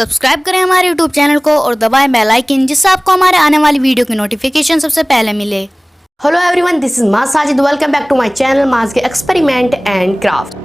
Subscribe करें हमारे YouTube channel को और दबाएं बेल आइकन, जिससे आपको हमारे आने वाली वीडियो की नोटिफिकेशन सबसे पहले मिले। Hello everyone, this is Maaz Sajid. Welcome back to my channel Maaz के एक्सपेरिमेंट एंड क्राफ्ट।